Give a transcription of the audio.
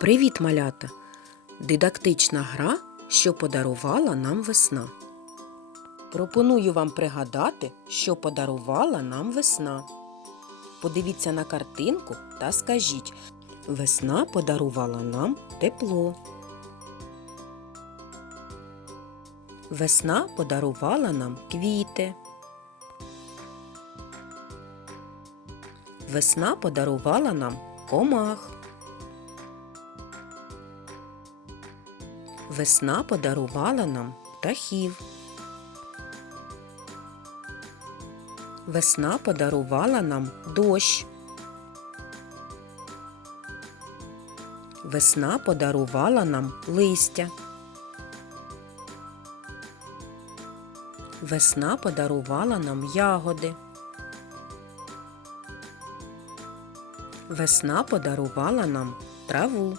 Привіт, малята! Дидактична гра, що подарувала нам весна. Пропоную вам пригадати, що подарувала нам весна. Подивіться на картинку та скажіть: весна подарувала нам тепло. Весна подарувала нам квіти. Весна подарувала нам комах. Весна подарувала нам птахів. Весна подарувала нам дощ. Весна подарувала нам листя. Весна подарувала нам ягоди. Весна подарувала нам траву.